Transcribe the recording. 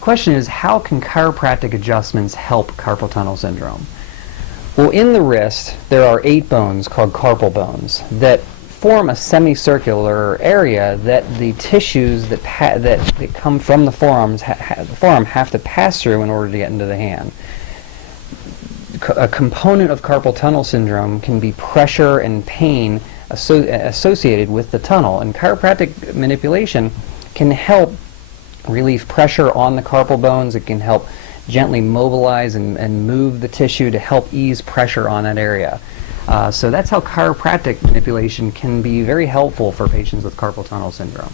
The question is, how can chiropractic adjustments help carpal tunnel syndrome? Well, in the wrist, there are 8 bones called carpal bones that form a semicircular area that the tissues that come from the forearm have to pass through in order to get into the hand. A component of carpal tunnel syndrome can be pressure and pain associated with the tunnel, and chiropractic manipulation can help relieve pressure on the carpal bones. It can help gently mobilize and move the tissue to help ease pressure on that area. So that's how chiropractic manipulation can be very helpful for patients with carpal tunnel syndrome.